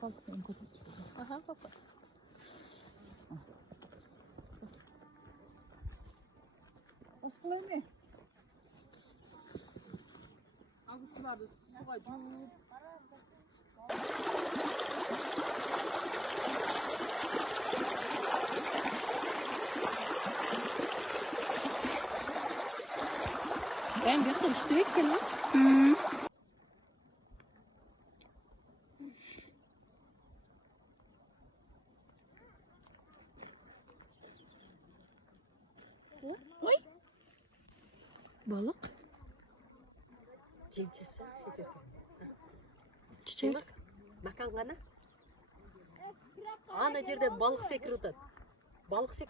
Kalk benim kötü çıkıyor. Aha baba. Aslında ne? Abi sularda suya cüp. Ben bir kılıçtı bekledim. Oy. Balık. Cemçesi şecerdi. Çiçek. Bak, bakan gana. Ana жерде balık sekirdi. Balık sek.